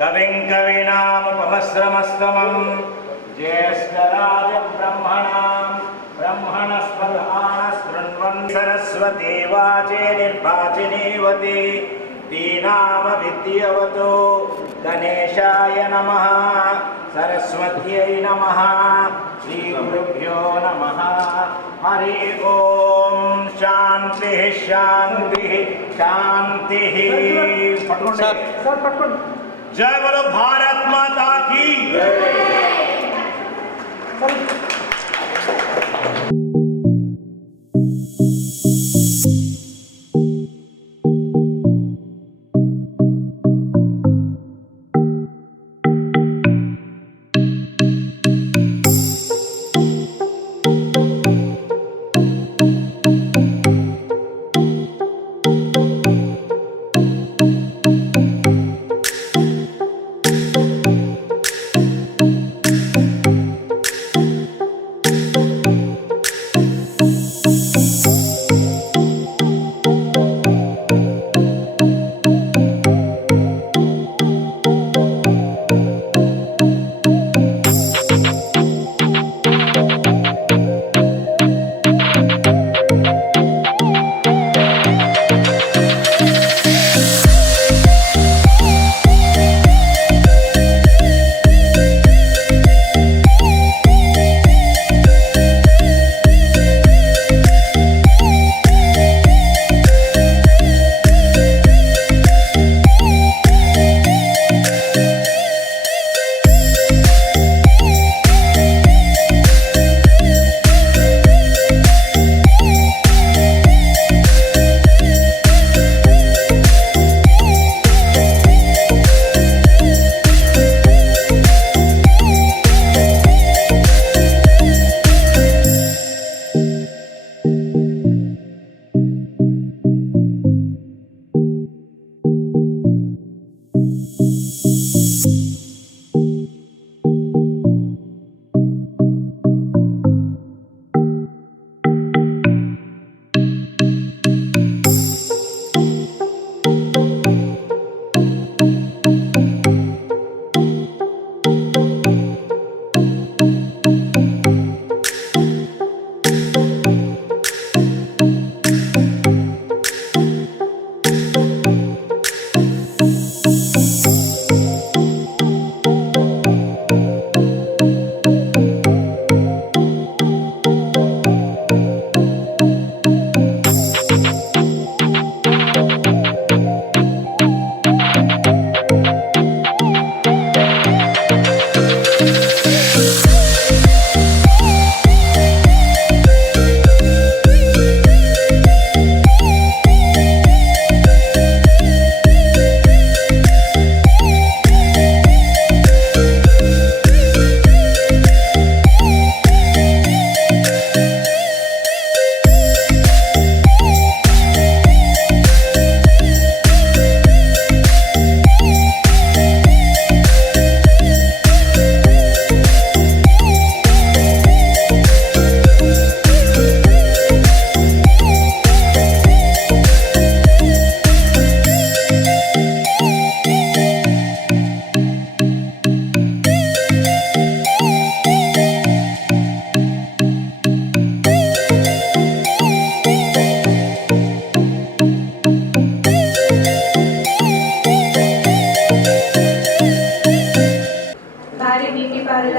कविं कवीनामुपमश्रमस्तमं ज्येष्ठराजं ब्रह्मणस्पदानशृण्वन् सरस्वती वाचे निर्वाचिनीवती दीनामविद्यवतो गणेशाय नमः सरस्वत्यै नमः श्रीगुरुभ्यो नमः हरि ओम शांतिः शांतिः शांतिः। जय बोलो भारत माता की।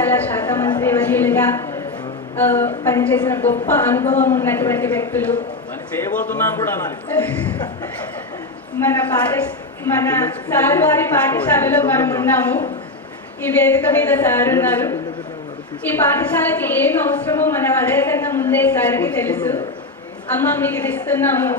పాఠశాల శాఖ మంత్రి వర్యులుగా పనిచేసిన గొప్ప అనుభవం ఉన్నటువంటి వ్యక్తులు, మన సార్ వారి పాఠశాలలో మనం ఉన్నాము. ఈ వేదిక మీద సార్ ఉన్నారు. ఈ పాఠశాలకి ఏం అవసరమో మనం అడగకన్నా ముందే సార్కి తెలుసు. అమ్మ మీకు ఇది ఇస్తున్నాము,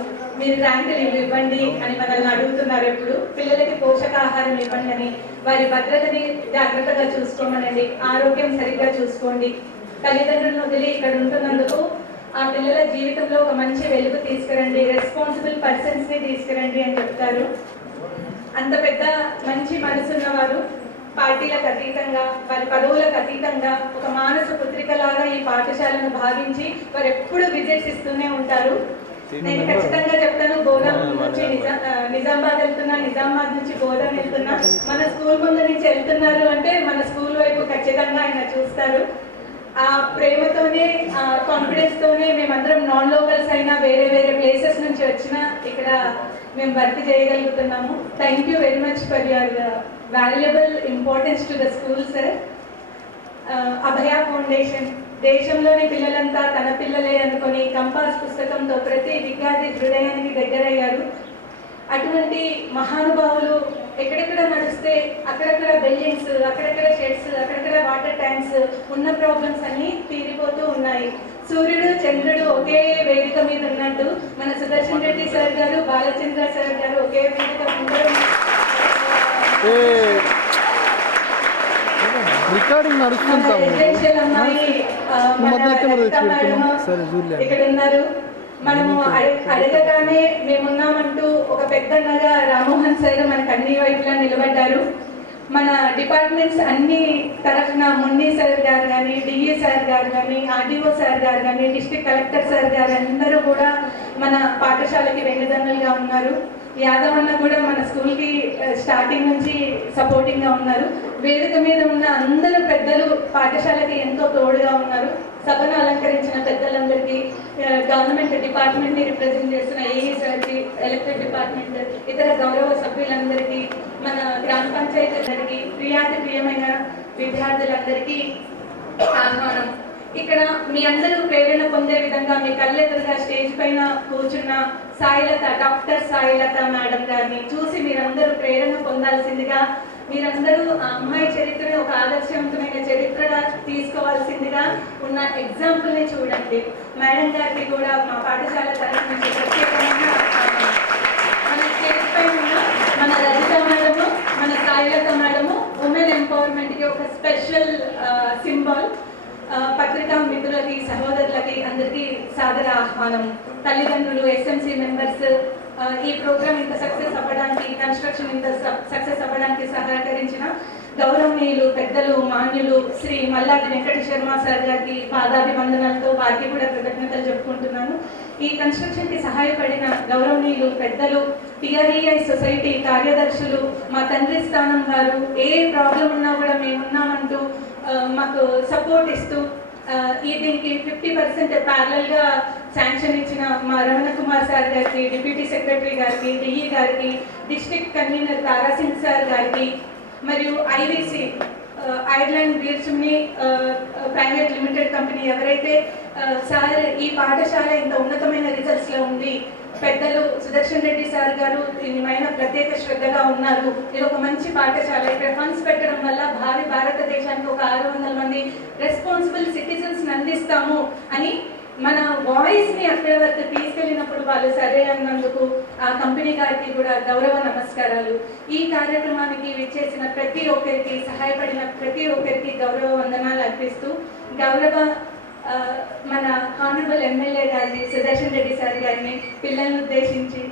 మీరు ర్యాంకులు ఇవ్వండి అని మనల్ని అడుగుతున్నారు. ఎప్పుడు పిల్లలకి పోషకాహారం ఇవ్వండి అని, వారి భద్రతని జాగ్రత్తగా చూసుకోమనండి, ఆరోగ్యం సరిగ్గా చూసుకోండి, తల్లిదండ్రులను వదిలి ఇక్కడ ఉంటున్నందుకు ఆ పిల్లల జీవితంలో ఒక మంచి వెలుగు తీసుకురండి, రెస్పాన్సిబుల్ పర్సన్స్ని తీసుకురండి అని చెప్తారు. అంత పెద్ద మంచి మనసున్నవారు పార్టీలకు అతీతంగా, వారి పదవులకు అతీతంగా ఒక మానస పుత్రికలాగా ఈ పాఠశాలను భావించి వారు ఎప్పుడు విజిట్స్ ఇస్తూనే ఉంటారు. నేను ఖచ్చితంగా చెప్తాను, బోధం నుంచి నిజామాబాద్ వెళ్తున్నా, నిజామాబాద్ నుంచి బోధం వెళ్తున్నా, మన స్కూల్ ముందు నుంచి వెళ్తున్నారు అంటే మన స్కూల్ వైపు ఖచ్చితంగా ఆయన చూస్తారు. ఆ ప్రేమతోనే, ఆ కాన్ఫిడెన్స్ తోనే మేమందరం నాన్ లోకల్స్ అయినా వేరే వేరే ప్లేసెస్ నుంచి వచ్చినా ఇక్కడ మేము భర్తీ చేయగలుగుతున్నాము. Thank you very much for your valuable importance to the school sir. Abhaya foundation దేశంలోని పిల్లలంతా తన పిల్లలే అనుకొని కంపాస్ పుస్తకంతో ప్రతి విద్యార్థి హృదయానికి దగ్గరయ్యారు. అటువంటి మహానుభావులు ఎక్కడెక్కడ నడిస్తే అక్కడక్కడ బిల్డింగ్స్, అక్కడక్కడ షెడ్స్, అక్కడక్కడ వాటర్ ట్యాంక్స్, ఉన్న ప్రాబ్లమ్స్ అన్నీ తీరిపోతూ ఉన్నాయి. సూర్యుడు చంద్రుడు ఒకే వేదిక మీద ఉన్నట్టు మన సుదర్శన్ రెడ్డి సార్ గారు, బాలచంద్ర సార్ గారు ఒకే వేదిక ఇక్కడ ఉన్నారు. మనము అడగగానే మేమున్నామంటూ ఒక పెద్దన్నగా రామ్మోహన్ సార్ మనకు అన్ని వైపులా నిలబడ్డారు. మన డిపార్ట్మెంట్స్ అన్ని తరఫున మున్ని సార్ గారు కానీ, డిఈ సార్ గారు కానీ, ఆర్డీఓ సార్ గారు కానీ, డిస్ట్రిక్ట్ కలెక్టర్ సార్ గారు అందరూ కూడా మన పాఠశాలకి వెన్నుదన్నులుగా ఉన్నారు. యాదవ్ అన్న కూడా మన స్కూల్కి స్టార్టింగ్ నుంచి సపోర్టింగ్గా ఉన్నారు. వేదిక మీద ఉన్న అందరూ పెద్దలు పాఠశాలకి ఎంతో తోడుగా ఉన్నారు. సభను అలంకరించిన పెద్దలందరికీ, గవర్నమెంట్ డిపార్ట్మెంట్ని రిప్రజెంట్ చేస్తున్న ఏఈ సార్కి, ఎలక్ట్రిక్ డిపార్ట్మెంట్, ఇతర గౌరవ సభ్యులందరికీ, మన గ్రామ పంచాయతీ అందరికీ, ప్రియమైన విద్యార్థులందరికీ ఆహ్వానం. ఇక్కడ మీ అందరూ ప్రేరణ పొందే విధంగా మీ కళ్ళెదురుగా స్టేజ్ పైన కూర్చున్న సాయిలత, డాక్టర్ సాయిలత మేడం గారిని చూసి మీరందరూ ప్రేరణ పొందాల్సిందిగా, మీరందరూ ఆ అమ్మాయి చరిత్రని ఒక ఆదర్శవంతమైన చరిత్రగా తీసుకోవాల్సిందిగా ఉన్న ఎగ్జాంపుల్ని చూడండి. మేడం గారికి కూడా మా పాఠశాల తరఫు నుంచి ప్రత్యేకమైన మన స్టేజ్ పైన ఉన్న మన రజిత మేడము, మన సాయిలత మేడము ఉమెన్ ఎంపవర్మెంట్కి ఒక స్పెషల్ సింబల్. పత్రికా మిత్రులకి, సహోదరులకి అందరికీ సాదర ఆహ్వానం. తల్లిదండ్రులు, ఎస్ఎంసీ మెంబర్స్, ఈ ప్రోగ్రామ్ ఇంత సక్సెస్ అవ్వడానికి, కన్స్ట్రక్షన్ ఇంత సక్సెస్ అవ్వడానికి సహకరించిన గౌరవనీయులు, పెద్దలు, మాన్యులు శ్రీ మల్లాది వెంకట శర్మ సార్ గారికి పాదాభివందనాలతో వారికి కూడా కృతజ్ఞతలు చెప్పుకుంటున్నాను. ఈ కన్స్ట్రక్షన్కి సహాయపడిన గౌరవనీయులు, పెద్దలు, టిఆర్ఈఐ సొసైటీ కార్యదర్శులు, మా తండ్రి స్థానం వారు, ఏ ప్రాబ్లం ఉన్నా కూడా మేమున్నామంటూ మాకు సపోర్ట్ ఇస్తూ దీనికి 50% ప్యారలల్గా శాంక్షన్ ఇచ్చిన మా రమణ కుమార్ సార్ గారికి, డిప్యూటీ సెక్రటరీ గారికి, డిఈ గారికి, డిస్ట్రిక్ట్ కన్వీనర్ తారాసింగ్ సార్ గారికి, మరియు IVC Ireland వీర్చుమ్ని private limited company ఎవరైతే సార్ ఈ పాఠశాల ఇంత ఉన్నతమైన రిజల్ట్స్లో ఉంది, పెద్దలు సుదర్శన్ రెడ్డి సార్ గారు దీనిపైన ప్రత్యేక శ్రద్ధగా ఉన్నారు, ఇది ఒక మంచి పాఠశాల, ఇక్కడ ఫండ్స్ పెట్టడం వల్ల భావి భారతదేశానికి ఒక 600 మంది రెస్పాన్సిబుల్ సిటిజన్స్ని అందిస్తాము అని మన వాయిస్ని అక్కడ వరకు తీసుకెళ్ళినప్పుడు వాళ్ళు సరే అన్నందుకు ఆ కంపెనీ గారికి కూడా గౌరవ నమస్కారాలు. ఈ కార్యక్రమానికి విచ్చేసిన ప్రతి ఒక్కరికి, సహాయపడిన ప్రతి ఒక్కరికి గౌరవ వందనాలు అర్పిస్తూ, గౌరవ మన హానరబుల్ ఎమ్మెల్యే గారిని, సుదర్శన్ రెడ్డి సార్ గారిని పిల్లల్ని ఉద్దేశించి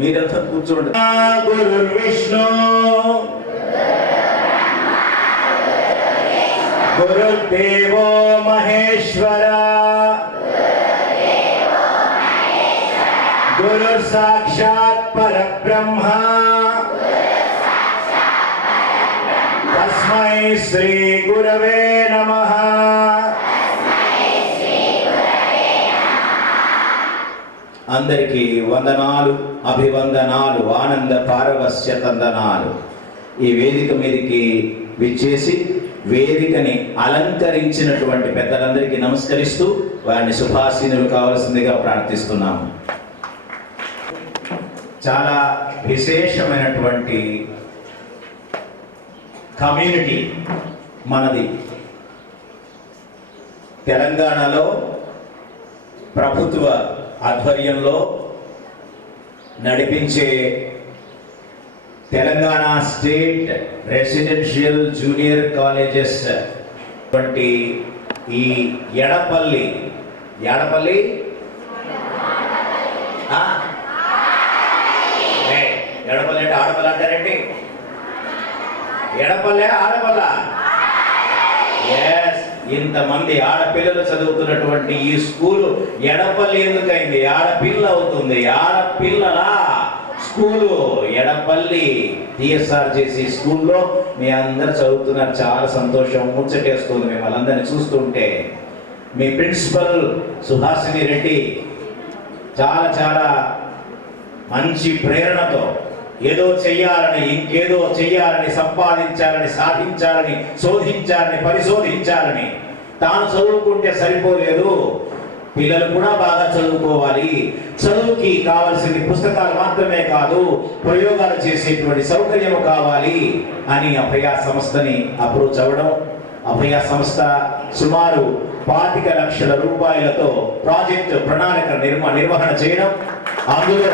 మీరంతా కూర్చోండి. గురు విష్ణు గురుదేవో మహేశ్వర గురు సాక్షాత్ పరబ్రహ్మ తస్మై శ్రీ గురవే నమః. అందరికీ వందనాలు, అభివందనాలు, ఆనంద పారవస్య తందనాలు. ఈ వేదిక మీదకి విచ్చేసి వేదికని అలంకరించినటువంటి పెద్దలందరికీ నమస్కరిస్తూ వారిని శుభాశీనులు కావాల్సిందిగా ప్రార్థిస్తున్నాము. చాలా విశేషమైనటువంటి కమ్యూనిటీ మనది. తెలంగాణలో ప్రభుత్వ ఆధ్వర్యంలో నడిపించే Telangana state residential junior colleges వంటి ఈ ఎడపల్లి ఎడపల్లి అంటే ఆడపల్లి అంటారేంటి? ఎడపల్లె ఆడపల్ల? ఎస్, ఇంతమంది ఆడపిల్లలు చదువుతున్నటువంటి ఈ స్కూలు ఎడపల్లి ఎందుకైంది? ఆడపిల్ల అవుతుంది. ఆడపిల్లల స్కూలు ఎడపల్లి టిఎస్ఆర్ చేసి స్కూల్లో మీ అందరు చదువుతున్నారు. చాలా సంతోషం, ముచ్చటేస్తుంది మిమ్మల్ని అందరినీ చూస్తుంటే. మీ ప్రిన్సిపల్ సుహాసిని రెడ్డి చాలా చాలా మంచి ప్రేరణతో ఏదో చెయ్యాలని, ఇంకేదో చెయ్యాలని, సంపాదించాలని, సాధించాలని, శోధించాలని, పరిశోధించాలని. తాను చదువుకుంటే సరిపోలేదు, పిల్లలు కూడా బాగా చదువుకోవాలి. చదువుకి కావాల్సింది పుస్తకాలు మాత్రమే కాదు, ప్రయోగాలు చేసేటువంటి సౌకర్యం కావాలి అని అభయ సంస్థని అప్రోచ్ అవ్వడం. అభయ సంస్థ సుమారు 25 లక్షల రూపాయలతో ప్రాజెక్టు ప్రణాళిక నిర్వహణ చేయడం. అందులో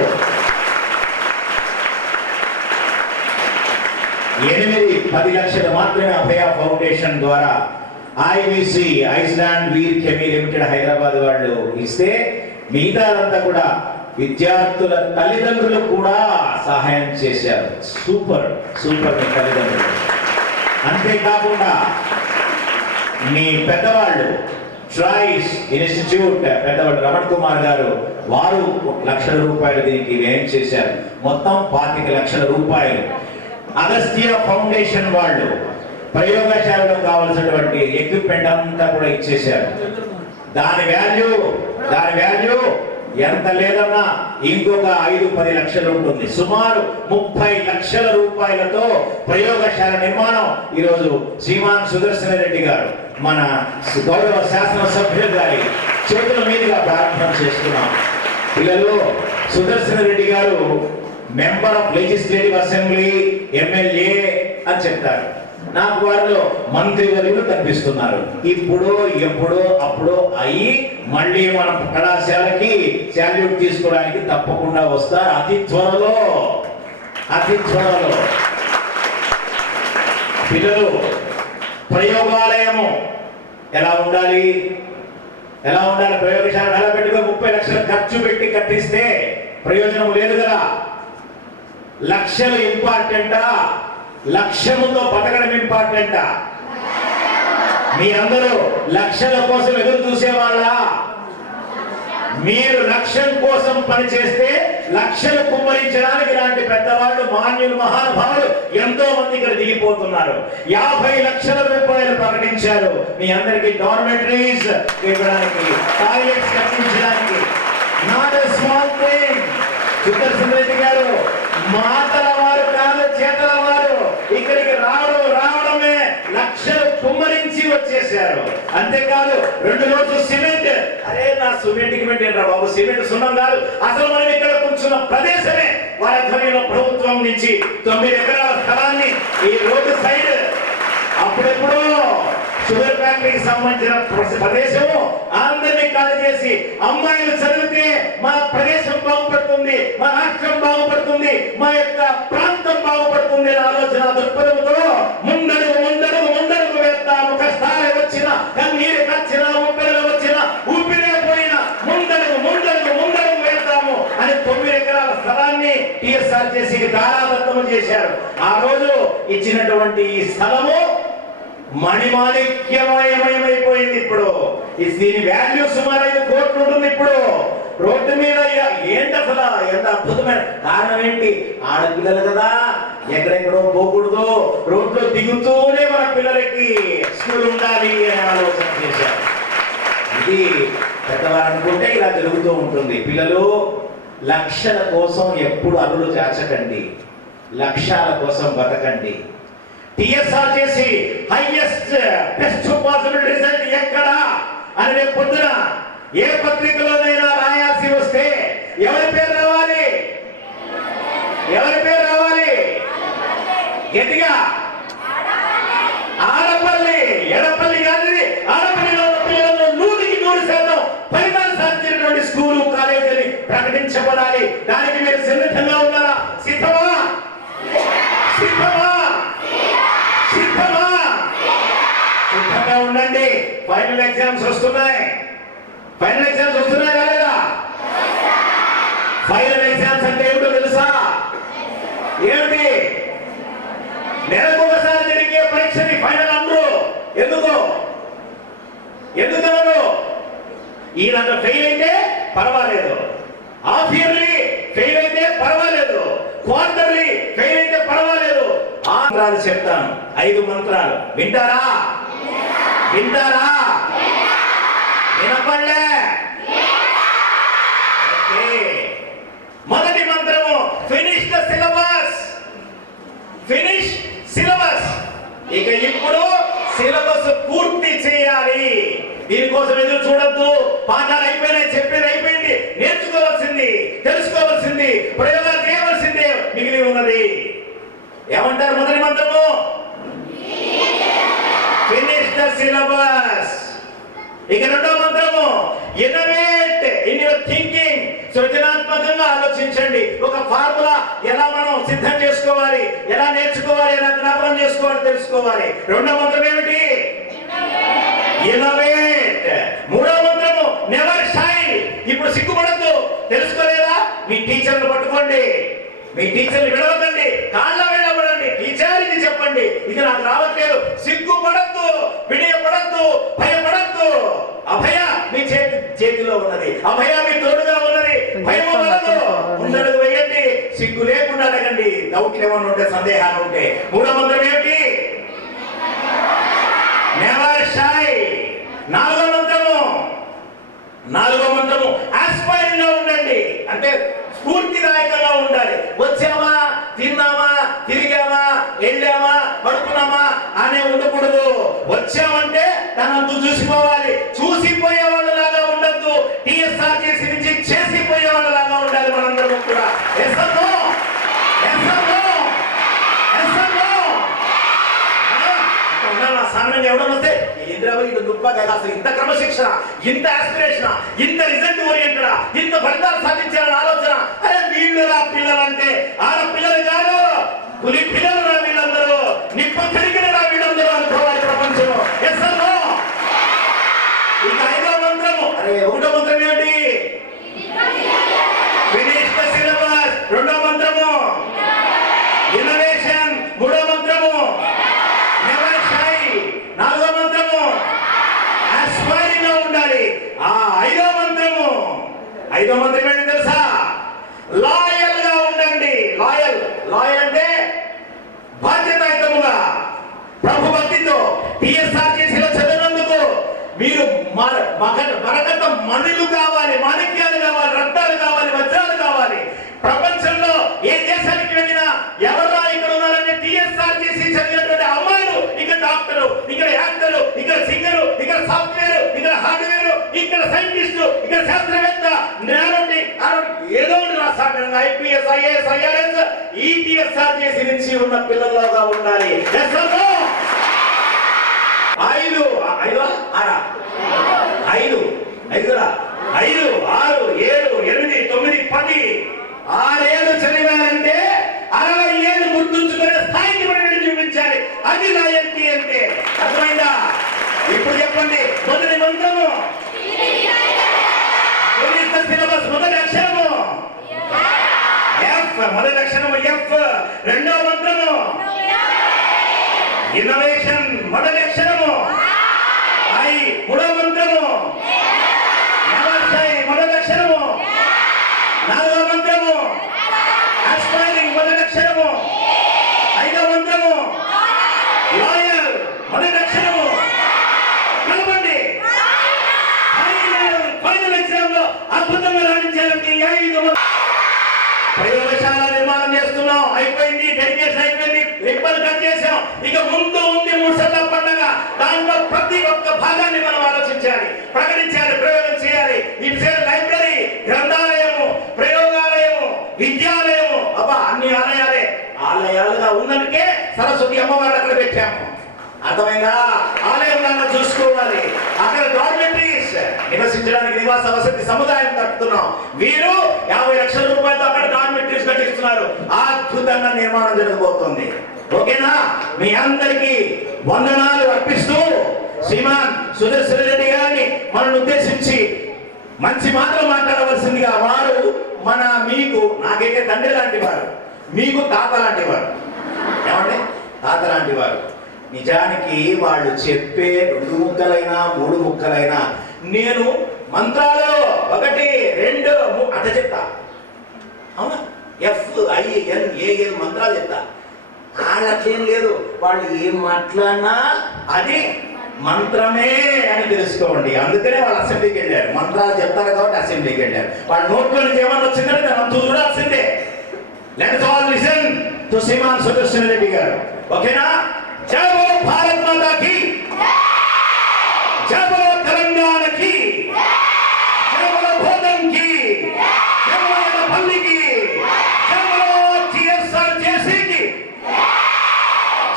8-10 లక్షలు మాత్రమే అభయ ఫౌండేషన్ ద్వారా ఐవిసి ఐస్లాండ్ వీర్ కెమీ లిమిటెడ్ హైదరాబాద్ వాళ్ళు ఇస్తే, మిగతాదంతా కూడా విద్యార్థుల తల్లిదండ్రులు కూడా సహాయం చేశారు. సూపర్ సూపర్ మీ తల్లిదండ్రులు. అంతేకాకుండా మీ పెద్దవాళ్ళు ట్రైస్ ఇన్స్టిట్యూట్ పెద్దవాళ్ళు రమణ్ కుమార్ గారు, వారు 1 లక్ష రూపాయలు దీనికి వ్యయం చేశారు. మొత్తం 25 లక్షల రూపాయలు. అగస్త్య ఫౌండేషన్ వాళ్ళు ప్రయోగశాలలో కావాల్సినటువంటి ఎక్విప్మెంట్ అంతా కూడా ఇచ్చేశారు. దాని వాల్యూ ఎంత లేదన్నా ఇంకొక 5-10 లక్షలు ఉంటుంది. సుమారు 30 లక్షల రూపాయలతో ప్రయోగశాల నిర్మాణం ఈరోజు శ్రీమాన్ సుదర్శన రెడ్డి గారు, మన గౌరవ శాసనసభ్యులు గారి చేతుల మీదుగా ప్రారంభం చేస్తున్నాం. పిల్లలు, సుదర్శన రెడ్డి గారు member of legislative assembly, MLA అని చెప్తారు. నాకు వారిలో మంత్రివర్యులు కనిపిస్తున్నారు. ఇప్పుడు ఎప్పుడో అప్పుడో అయ్యి మళ్ళీ మన కళాశాలకి శాల్యూట్ తీసుకోవడానికి తప్పకుండా వస్తారు అతి త్వరలో. పిల్లలు, ప్రయోగాలయము ఎలా ఉండాలి? ప్రయోగశాల ఎలా పెట్టుకో 30 లక్షలు ఖర్చు పెట్టి కట్టిస్తే ప్రయోజనం లేదు కదా. లక్ష్యాలు ఇంపార్టెంటా, లక్ష్యముతో బతకడం ఇంపార్టెంటా? మీరందరూ లక్ష్యాల కోసం ఎదురు చూసేవాళ్ళ? మీరు లక్ష్యం కోసం పనిచేస్తే లక్ష్యాలు కుమ్మరించడానికి ఇలాంటి పెద్దవాళ్ళు, మాన్యులు, మహానుభావులు ఎంతో మంది ఇక్కడ దిగిపోతున్నారు. 50 లక్షల రూపాయలు ప్రకటించారు మీ అందరికి డార్మెటరీస్ ఇవ్వడానికి, టాయిలెట్స్ కట్టించడానికి. Not a small thing. Sudarshana Reddy గారు మాటల వారు కాదు, చేతల వారు. ఇక్కడికి రావడమే లక్షలు కుమ్మరించి వచ్చేసారు. అంతేకాదు 2 రోజులు సిమెంట్. అరే నా సిమెంట్ ఏంట్రా బాబు, సిమెంట్ సున్నం కాదు. అసలు మనం ఇక్కడ కూర్చున్న ప్రదేశమే వారి ఆధ్వర్యంలో ప్రభుత్వం నుంచి 9 ఎకరాల స్థలాన్ని ఈ రోడ్డు సైడ్ అప్పుడెప్పుడు షుగర్ ఫ్యాక్టరీకి సంబంధించిన ప్రదేశము అందరినీ ఖాళీ చేసి, అమ్మాయిలు చదివితే మా ప్రదేశం బాగుపడుతుంది, మా రాష్ట్రం బాగుపడుతుంది, మా యొక్క ప్రాంతం బాగుపడుతుంది అనే ఆలోచన దృక్పథంతో ముందడుగు వేస్తాము. కష్టాలు వచ్చినా, కన్నీరు వచ్చినా, ఊపిరిలో వచ్చినా, ఊపిరే పోయినా ముందడుగు వేస్తాము అని 9 ఎకరాల స్థలాన్ని టిఎస్ఆర్ చేసి దారాదత్తము చేశారు. ఆ రోజు ఇచ్చినటువంటి ఈ స్థలము మణిమాణిక్యమయమైపోయింది. ఇప్పుడు దీని వాల్యూ సుమారు 5 కోట్లు ఉంటుంది. ఇప్పుడు రోడ్డు మీద ఏంటి అసలు, ఎంత అద్భుతమైన కారణం ఏంటి? ఆడపిల్లలు కదా, ఎక్కడెక్కడో పోకూడదు, రోడ్లో దిగుతూనే మన పిల్లలకి స్కూల్ ఉండాలి అనే ఆలోచన చేశారు. ఇది పెద్దవారు అనుకుంటే ఇలా జరుగుతూ ఉంటుంది. పిల్లలు లక్షల కోసం ఎప్పుడు అరులు చాచకండి, లక్ష్యాల కోసం బతకండి. టిఎస్ఆర్ చేసి హైయెస్ట్ బెస్ట్ పాసిబుల్ రిజల్ట్ ఎక్కడా అని రేపు పొద్దున ఏ పత్రికలోనైనా రాయాల్సి వస్తే ఎవరి పేరు రావాలి? ఎవరి పేరు రావాలి? గట్టిగా ఆడపల్లి, ఎడపల్లి కాదు, ఆడపల్లిలో పిల్లలను 100% ఫలితాలు సాధించినటువంటి స్కూలు కాలేజీని ప్రకటించబడాలి. దానికి మీరు సిద్ధంగా ఉన్నారా? సిద్ధమా? సిద్ధమా? సిద్ధమా? సిద్ధంగా ఉండండి. ఫైనల్ ఎగ్జామ్స్ వస్తున్నాయి. ఫైనల్ ఎగ్జామ్స్ వస్తున్నాయి రాలేదా? ఫైనల్ ఎగ్జామ్స్ అంటే ఏమిటో తెలుసా? ఏమిటి? నెలకు ఒకసారి జరిగే పరీక్షని ఫైనల్ అనరు. ఎందుకు? ఎందుకన్నారు? ఈ దాంట్లో ఫెయిల్ అయితే పర్వాలేదు, హాఫ్ ఇయర్లీ ఫెయిల్ అయితే పర్వాలేదు, క్వార్టర్లీ ఫెయిల్ అయితే పర్వాలేదు. ఆ మంత్రాలు చెప్తాను, 5 మంత్రాలు. వింటారా? వింటారా? వినపడలే? మొదటి మంత్రము finish the syllabus. Finish syllabus. ఇక ఇప్పుడు సిలబస్ పూర్తి చేయాలి. దీనికోసం ఎదురు చూడొద్దు. పాఠాలు అయిపోయినాయి, చెప్పేది అయిపోయింది. నేర్చుకోవాల్సింది, తెలుసుకోవాల్సింది, ప్రయోగాలు చేయవలసిందే మిగిలి ఉన్నది. ఏమంటారు మొదటి మంత్రము? Finish the syllabus. ఇక రెండో మంత్రము ఇన్నోవేట్ ఇన్ యువర్ థింకింగ్. సృజనాత్మకంగా ఆలోచించండి. ఒక ఫార్ములా ఎలా మనం సిద్ధం చేసుకోవాలి, ఎలా నేర్చుకోవాలి, ఎలా జ్ఞాపకం చేసుకోవాలి, తెలుసుకోవాలి. రెండో మంత్రం ఏమిటి? ఇన్నోవేట్. మూడో మంత్రము నెవర్ షై. ఇప్పుడు సిగ్గుపడద్దు. తెలుసుకోలేదా? మీ టీచర్లు పట్టుకోండి, మీ టీచర్లు విడవకండి, కాళ్ళ వెళ్ళబడండి. టీచర్ ఇది చెప్పండి, ఇది నాకు రావట్లేదు. సిగ్గుపడద్దు, విడియపడద్దు, భయపడద్దు. అభయ మీ చేతిలో ఉన్నది, అభయ మీ తోడుగా ఉన్నది. భయం వలదు, ముందడుగు వేయండి. సిగ్గు లేకుండా అడగండి. డౌట్లు ఏమన్నా ఉంటే, సందేహాలు ఉంటే. మూడో మంత్రం ఏమిటి? Never shy. నాలుగో మంత్రము ఆస్పైరింగ్ గా ఉండండి. అంటే స్ఫూర్తిదాయకంగా ఉండాలి. వచ్చామా, తిన్నామా, తిరిగామా, వెళ్ళామా, పడుకున్నామా అనే ఉండకూడదు. వచ్చామంటే తనంతు చూసిపోవాలి. చూసిపోయే వాళ్ళలాగా ఉండద్దు. టిఎస్ఆర్ చేసి నుంచి చేసిపోయే వాళ్ళలాగా ఉండాలి మనందరం కూడా. సామాన్యంగా ఎవడన్నా వస్తే ఇంద్రాబాయి ఇంత దుర్భాగ్య, అసలు ఇంత క్రమశిక్షణ, ఇంత ఆస్పిరేషన్, ఇంత రిజల్ట్ ఓరియంటెడ్, ఇంత ఫలితాలు సాధించాలని ఆలోచన. అరే వీళ్ళు రా పిల్లలంటే ఆడపిల్లలు కాదు, పులి పిల్లలు రా వీళ్ళందరూ, నిప్పు కరిగిన రా వీళ్ళందరూ అనుకోవాలి ప్రపంచంలో. ఇక 5వ మంత్రము, అరే 1వ మంత్రం ఏమిటి? Finish the syllabus. 2వ మంత్రము ఇన్నోవేషన్. 3వ మంత్రము నెవర్ షై. 4వ మంత్రము ఆస్పైరింగ్ గా ఉండాలి. 5వ మంత్రము ఏంటి తెలుసా? లాయల్ గా ఉండండి. లాయల్ అంటే బాధ్యతాయుతముగా, ప్రభు భక్తితో. టిఎస్ఆర్ చేసిలో చదివినందుకు మీరు మరకత మణులు కావాలి, మాణిక్యాలు కావాలి, రత్నాలు కావాలి, వజ్రాలు కావాలి. ప్రపంచంలో ఏ దేశానికి వెళ్ళినా ఎవరా ఇక్కడ ఉన్నారంటే టిఎస్ఆర్ చేసి చదివినటువంటి అమ్మాయిలు ఇక్కడ డాక్టరు, ఇక్కడ యాక్టరు, ఇక్కడ సింగరు, ఇక్కడ సాఫ్ట్వేర్, ఇక్కడ హార్డ్వేర్, ఇక్కడ సైంటిస్టు, ఇక్కడ శాస్త్రవేత్త, ఏదో రాష్ట్ర ఐపీఎస్, ఐఏఎస్, ఐఆర్ఎస్ ఈ టిఎస్ఆర్ చేసి నుంచి ఉన్న పిల్లల్లోగా ఉండాలి. 5 6 7 8 9 10 6 చదివారంటే 60 గుర్తుంచుకునే స్థాయికి మనం చూపించాలి. అది లాయల్టీ అంటే. అర్థమైందా? ఇప్పుడు చెప్పండి. మొదటి మంత్రము సిలబస్. మొదటి అక్షరము ఎఫ్. మొదటి అక్షరము ఎఫ్. రెండవ మంత్రము ఇన్నోవేషన్. మొదటి అక్షరము ఐ. 3వ మంత్రము నెవర్ షై. మొదటి అక్షరము. 4వ మంత్రము ఆస్పైరింగ్. మొదటి అక్షరము. 5వ మంత్రము లాయల్. మొదటి అక్షరము. కలపండి. ఫైనల్ ఎగ్జామ్ లో అద్భుతంగా రాణించాలంటే 5 చేస్తున్నాం, అయిపోయింది, డెడికేషన్ అయిపోయింది, రిబ్బన్ కట్ చేసాం. ఇక ముందు ఉంది ముసళ్ళ పండుగ. దాంట్లో ప్రతి ఒక్క భాగాన్ని మనం ఆలోచించాలి, ప్రకటించాలి, ప్రయోగం చేయాలి. ఇట్స్ ఏ లైబ్రరీ, గ్రంథాలయము, ప్రయోగాలయము, విద్యాలయము. అబ్బా అన్ని ఆలయాలే. ఆలయాలుగా ఉన్నందుకే సరస్వతి అమ్మవారిని అక్కడ పెట్టాము. అర్థమైందా? ఆలయంగా చూసుకోవాలి. అక్కడ డార్మెటరీస్, నివసించడానికి నివాస వసతి సముదాయం కట్టుతున్నాం. వీరు 50 లక్షల రూపాయలతో అక్కడ డార్మెటరీస్ కట్టిస్తున్నారు. అద్భుతంగా నిర్మాణం జరగబోతోంది. ఓకేనా? మీ అందరికీ వందనాలు అర్పిస్తూ శ్రీమాన్ సుదర్శన్ రెడ్డి గారిని మనల్ని ఉద్దేశించి మంచి మాటలు మాట్లాడవలసిందిగా. వారు మీకు నాకైతే తండ్రి లాంటి వారు, మీకు తాత లాంటి వారు. ఏమంటే తాత లాంటి వారు. నిజానికి వాళ్ళు చెప్పే 2 ముక్కలైనా 3 ముక్కలైనా నేను మంత్రాలు 1 2 అట్ట చెప్తా. అవునా? FINAL మంత్రాలు చెప్తా. వాళ్ళకేం లేదు, వాళ్ళు ఏం మాట్లాడినా అది మంత్రమే అని తెలుసుకోండి. అందుకనే వాళ్ళు అసెంబ్లీకి వెళ్ళారు. మంత్రాలు చెప్తారు కాబట్టి అసెంబ్లీకి వెళ్ళారు. వాళ్ళ నోట్లో నుంచి ఏమన్నా వచ్చిందంటే మనం చూడాల్సిందే. Let's all listen to Shriman Sudarshan Reddy గారు. ఓకేనా? జై బోలో భారత్ మాతా కి, జై బోలో తెలంగాణ కి, జై బోలో భోదం కి, జై బోలో పల్లి కి, జై బోలో TSR జేసీ కి,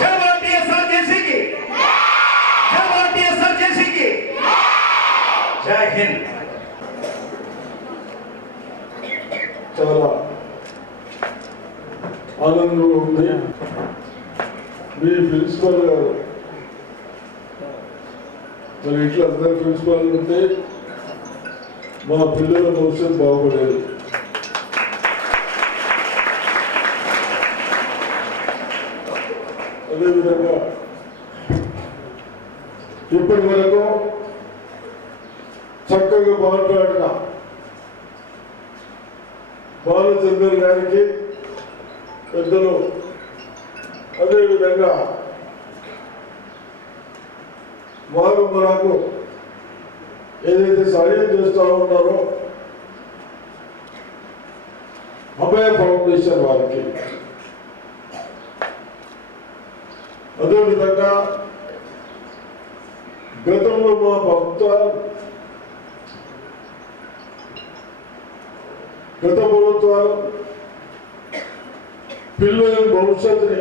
జై బోలో TSR జేసీ కి, జై బోలో TSR జేసీ కి. జై హింద్. చాలా ఆనందంగా ఉంది. మీ ప్రిన్సిపల్ గారు మరి ఇట్లా అందరు ప్రిన్సిపల్ ఉంటే మా పిల్లల భవిష్యత్తు బాగుపడేది. అదేవిధంగా ఇప్పటి వరకు చక్కగా మాట్లాడిన బాలచందర్ గారికి, పెద్దలు, అదేవిధంగా వారు మనకు ఏదైతే సహాయం చేస్తూ ఉన్నారో అభయ ఫౌండేషన్ వారికి, అదేవిధంగా గతంలో మా గత ప్రభుత్వాలు పిల్లల భవిష్యత్తుని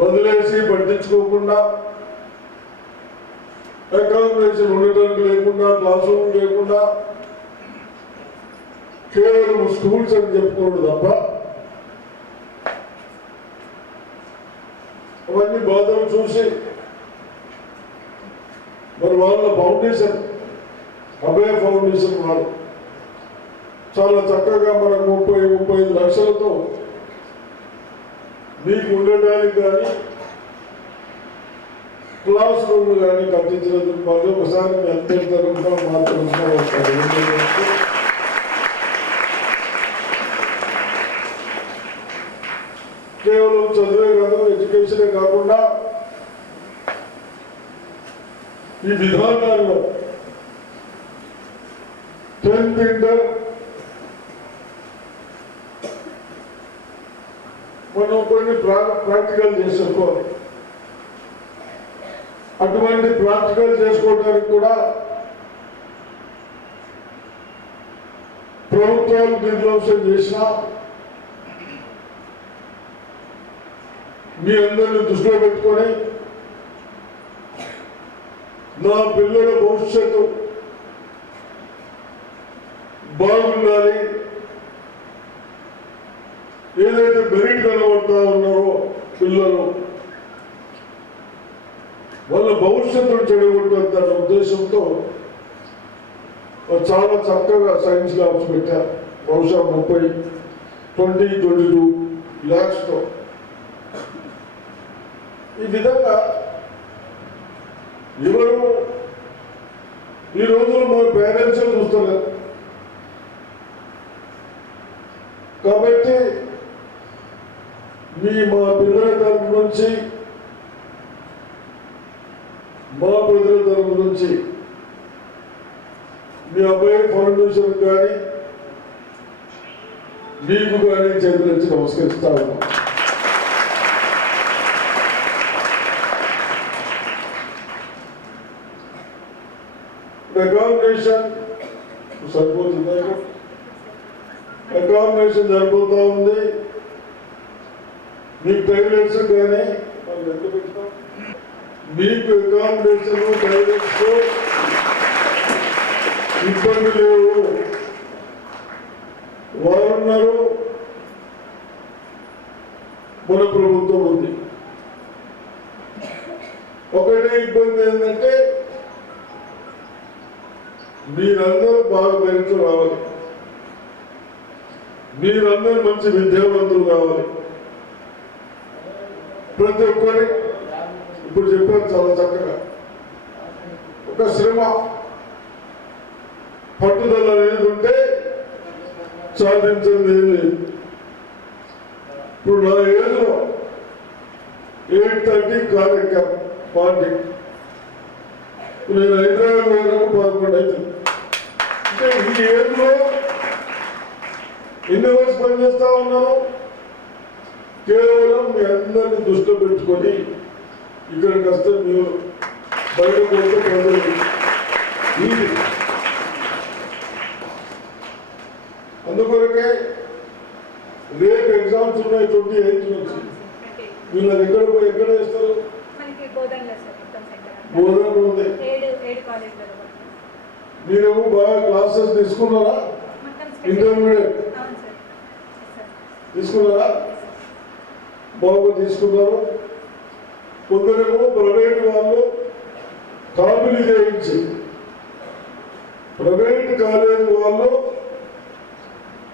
వదిలేసి పట్టించుకోకుండా, అకామిడేషన్ ఉండటానికి లేకుండా, క్లాస్ రూమ్ లేకుండా కేవలం స్కూల్స్ అని చెప్పుకోవడం తప్ప అవన్నీ బాధలు చూసి మరి వాళ్ళ ఫౌండేషన్, అభయ ఫౌండేషన్ వారు చాలా చక్కగా మనకు 30-35 లక్షలతో మీకు ఉండడానికి కానీ క్లాస్ రూమ్లు కానీ కట్టించినందుకు మళ్ళీ ఒకసారి మీ అందరి తరఫున మాత్రం కేవలం చదివే కాదు, ఎడ్యుకేషనే కాకుండా ఈ విధానాల్లో 10th ఇంటర్ మనం కొన్ని ప్రాక్టికల్ చేసుకోవాలి. అటువంటి ప్రాక్టికల్ చేసుకోవడానికి కూడా ప్రభుత్వాలు నిర్లక్ష్యం చేసినా మీ అందరిని దృష్టిలో పెట్టుకొని నా పిల్లల భవిష్యత్తు బాగుండాలి, ఏదైతే మెరిట్ కనబడతా ఉన్నారో పిల్లలు వాళ్ళ భవిష్యత్తును చెడగొట్టేంత ఉద్దేశంతో చాలా చక్కగా సైన్స్ ల్యాబ్స్ పెట్టారు. బహుశా 20-22 lakhsతో ఈ విధంగా ఎవరు ఈ రోజుల్లో మా పేరెంట్స్ చూస్తారు. కాబట్టి మా పిల్లల తరపు నుంచి, మా ప్రజల తరపు నుంచి మీ అభయ ఫౌండేషన్ కానీ మీకు కానీ చేతులెత్తి నమస్కరిస్తా ఉన్నాం. అకామిడేషన్ సరిపోతుందా? అకామిడేషన్ సరిపోతా ఉంది. మీకు టైలర్స్ కానీ మనం ఎంత పెడతాం? మీకు అకామిడేషన్ టైలర్స్ ఇబ్బంది లేవు. వారున్నారు, మన ప్రభుత్వం ఉంది. ఒకటే ఇబ్బంది ఏంటంటే మీరందరూ బాగా మెరిట్ రావాలి, మీరందరూ మంచి విద్యావంతులు కావాలి. ప్రతి ఒక్కరి ఇప్పుడు చెప్పారు చాలా చక్కగా. ఒక శ్రమ పట్టుదల అనేది ఉంటే సాధించింది ఏం లేదు. ఇప్పుడు నా ఏజ్లో 8:30 కార్ ఎక్కా పార్టీ. నేను హైదరాబాద్ పోయినాక 11 అవుతుంది. అంటే ఈ ఏజ్లో ఎన్ని రోజు పనిచేస్తా ఉన్నాను. కేవలం మీ అందరినీ దృష్టిలో పెట్టుకొని ఇక్కడికి వస్తే మీరు బయటకు వెళ్తే ప్రజలు ఇది అందుకొరకే రేపు ఎగ్జామ్స్ ఉన్నాయి 28 నుంచి. వీళ్ళకి ఎక్కడ వేస్తారు? బోధన ఉంది. మీరేమో బాగా క్లాసెస్ తీసుకున్నారా? ఇంటర్మీడియట్ తీసుకున్నారా? బాగా తీసుకున్నారు. కొందరేమో ప్రైవేట్ వాళ్ళు కాపీలు చేయించి, ప్రైవేట్ కాలేజ్ వాళ్ళు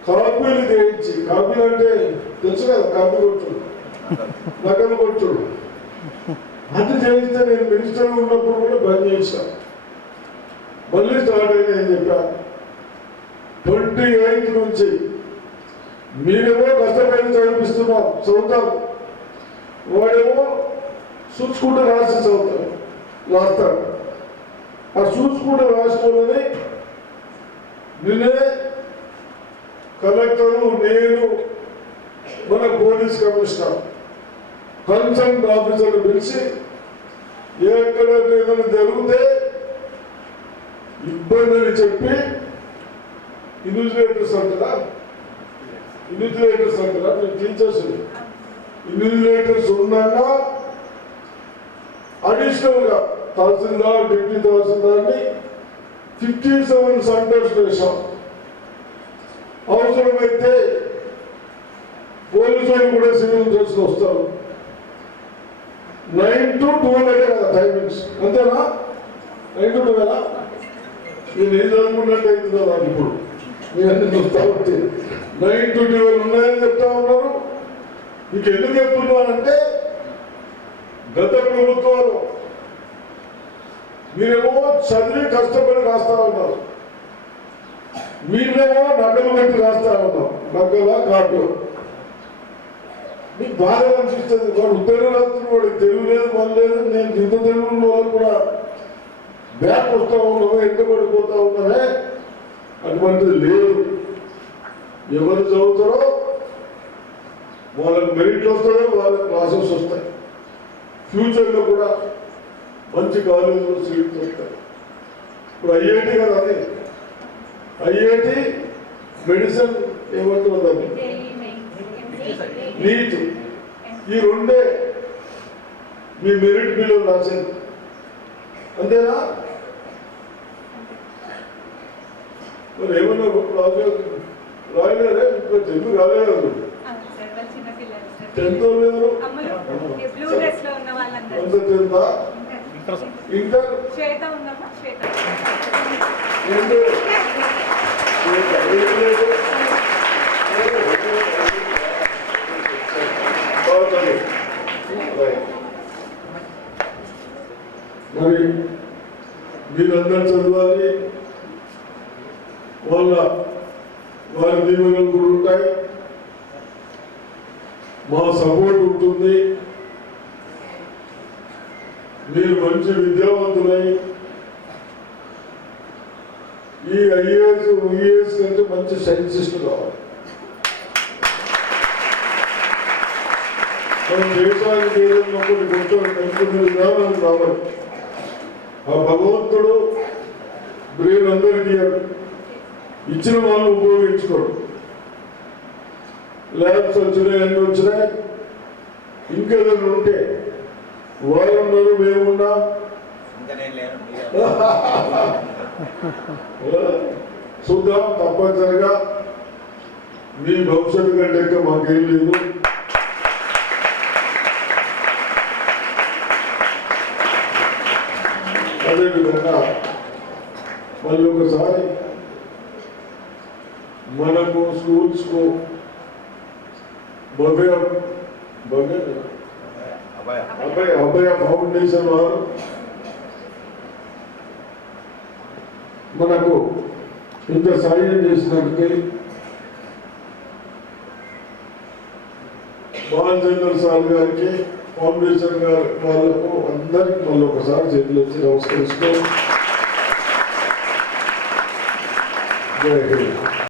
కాపీలు చేయించి, కాపీలు అంటే తెలుసు కదా, కాపీ కొట్టుడు, నకలు కొట్టుడు, అది చేయిస్తే నేను మినిస్టర్ ఉన్నప్పుడు కూడా బంద్ చేశాను. మళ్ళీ స్టార్ట్ అయింది అని చెప్పా. 28 నుంచి మీరేమో కష్టపడి చదివిస్తున్నారు, చదువుతారు. వాడేమో చూసుకుంటూ రాసి రాస్తాడు. ఆ చూసుకుంటూ రాసుకోవాలని నిన్నే కలెక్టరు, నేను, మన పోలీస్ కమిషనర్ కన్సర్న్ ఆఫీసర్ని పిలిచి ఎక్కడ ఏదైనా జరిగితే ఇబ్బంది అని చెప్పి ఇన్విజిలేటర్స్ అంటారా నేను టీచర్స్ ఇన్విజిలేటర్స్ ఉండగా అడిషనల్ గా తహసీల్దార్, డిప్యూటీ తహసీల్దార్ని 57 సెంటర్స్ వేశాం. అవసరమైతే పోలీసులు కూడా సివిల్ డ్రెస్ వస్తారు. 9 to 12 అంటే కదా టైమింగ్స్, అంతేనా? 9 to 12 నేను ఏం చదువుకున్నట్టు అవుతుంది కదా ఇప్పుడు మీరు అన్ని చూస్తా ఉంటే 9 to 12 ఉన్నాయని చెప్తా ఉన్నారు. మీకు ఎందుకు చెప్తున్నానంటే గత ప్రభుత్వాలు మీరేమో చదివి కష్టపడి రాస్తా ఉన్నారు, మీరేమో నకలు పెట్టి రాస్తా ఉన్నాం. నకల కాదు మీకు బాధ అనిపిస్తుంది. వాడు ఉత్తరం రాత్రి వాడికి తెలుగు లేదు, మన లేదు. నేను ఇంత తెలుగు వాళ్ళు కూడా బ్యాక్ వస్తూ ఉన్నాము, ఎంత పడిపోతా ఉన్నామే. అటువంటిది లేదు. ఎవరు చదువుతారో వాళ్ళకి మెరిట్లు వస్తాయో వాళ్ళకి క్లాసెస్ వస్తాయి. ఫ్యూచర్లో కూడా మంచి కాలేజీలో సీట్లు వస్తాయి. ఇప్పుడు ఐఐటి కదా, అది ఐఐటి మెడిసిన్ ఏమంటుందండి, నీట్, ఈ రెండే మీ మెరిట్ బిలో రాసేది, అంతేనా? మరి ఏమన్నా రాయలేరే? ఇంకా 10th కాలేదు. 10th లేదు, ఇంటర్ మరి మీరందరూ చదవాలి. వారి దీవెనలు కూడా ఉంటాయి, మా సపోర్ట్ ఉంటుంది. మీరు మంచి విద్యావంతులై ఈ ఐఏఎస్ కంటే మంచి సైంటిస్ట్ కావాలి. మనం దేశానికి ఏదైనా ఒకటి కొంచెం రావాలి రావాలి. ఆ భగవంతుడు బ్రెయిన్ అందరికీ ఇచ్చిన వాళ్ళు ఉపయోగించుకోరు. ల్యాబ్స్ వచ్చినాయి, అన్ని వచ్చినాయి. ఇంకేదైనా ఉంటే వాళ్ళున్నారు, మేమున్నా చూద్దాం. తప్పనిసరిగా మీ భవిష్యత్తు కంటే ఇంకా మాకేం లేదు. అదేవిధంగా మళ్ళీ ఒకసారి మనకు స్కూల్స్కు అభయ ఫౌండేషన్ వారు మనకు ఇంత సాయం చేసినందుకే బాలచంద్ర సార్ గారికి, ఫౌండేషన్ గారి వాళ్ళకు అందరికి మళ్ళీ ఒకసారి చేతులు వచ్చి నమస్కరిస్తూ జై హింద్.